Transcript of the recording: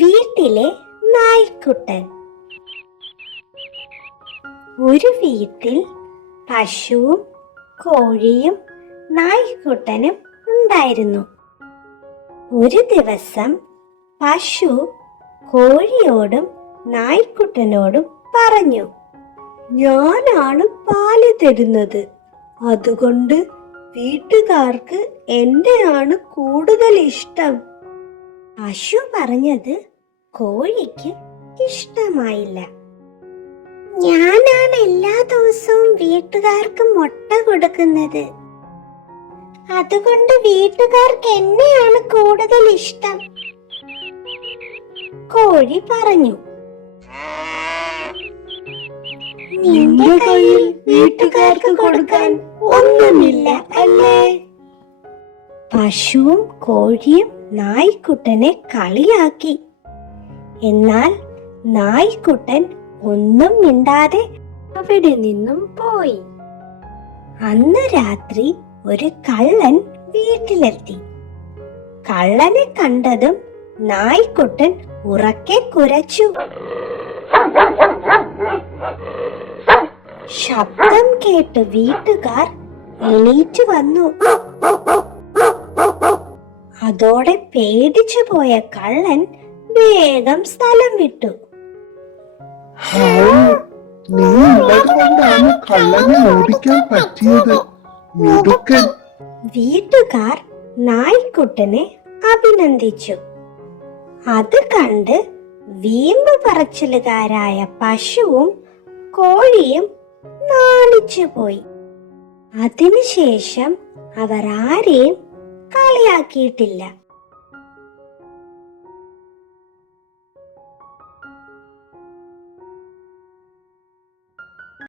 വീട്ടിലെ നായ്ക്കുട്ടൻ. ഒരു വീട്ടിൽ പശുവും കോഴിയും നായ്ക്കുട്ടനും ഉണ്ടായിരുന്നു. ഒരു ദിവസം പശു കോഴിയോടും നായ്ക്കുട്ടനോടും പറഞ്ഞു, ഞാനാണ് പാല് തരുന്നത്, അതുകൊണ്ട് വീട്ടുകാർക്ക് എന്നെയാണ് കൂടുതൽ ഇഷ്ടം. പശു പറഞ്ഞത് കോഴിക്ക് ഇഷ്ടമായില്ല. ഞാനാണ് എല്ലാ ദിവസവും വീട്ടുകാർക്ക് മുട്ട കൊടുക്കുന്നത്, അതുകൊണ്ട് വീട്ടുകാർക്ക് എന്നെയാണ് കൂടുതൽ ഇഷ്ടം. കോഴി പറഞ്ഞു, നിന്റെ കയ്യിൽ വീട്ടുകാർക്ക് കൊടുക്കാൻ ഒന്നുമില്ല അല്ലേ? പശുവും കോഴിയും നായ്ക്കുട്ടനെ കളിയാക്കി. എന്നാൽ നായ്ക്കുട്ടൻ ഒന്നും മിണ്ടാതെ അവിടെ നിന്നും പോയി. അന്ന് രാത്രി ഒരു കള്ളൻ വീട്ടിലെത്തി. കള്ളനെ കണ്ടതും നായ്ക്കുട്ടൻ ഉറക്കെ കുരച്ചു. ശബ്ദം കേട്ട് വീട്ടുകാർ എണീറ്റ് വന്നു. അതോടെ പേടിച്ചു പോയ കള്ളൻ വേഗം സ്ഥലം വിട്ടു. വീട്ടുകാർ നായ്ക്കുട്ടനെ അഭിനന്ദിച്ചു. അത് കണ്ട് വീമ്പ് പറച്ചിലുകാരായ പശുവും കോഴിയും നാണിച്ചുപോയി. അതിനുശേഷം അവർ ആരെയും കളിയാക്കിയിട്ടില്ല.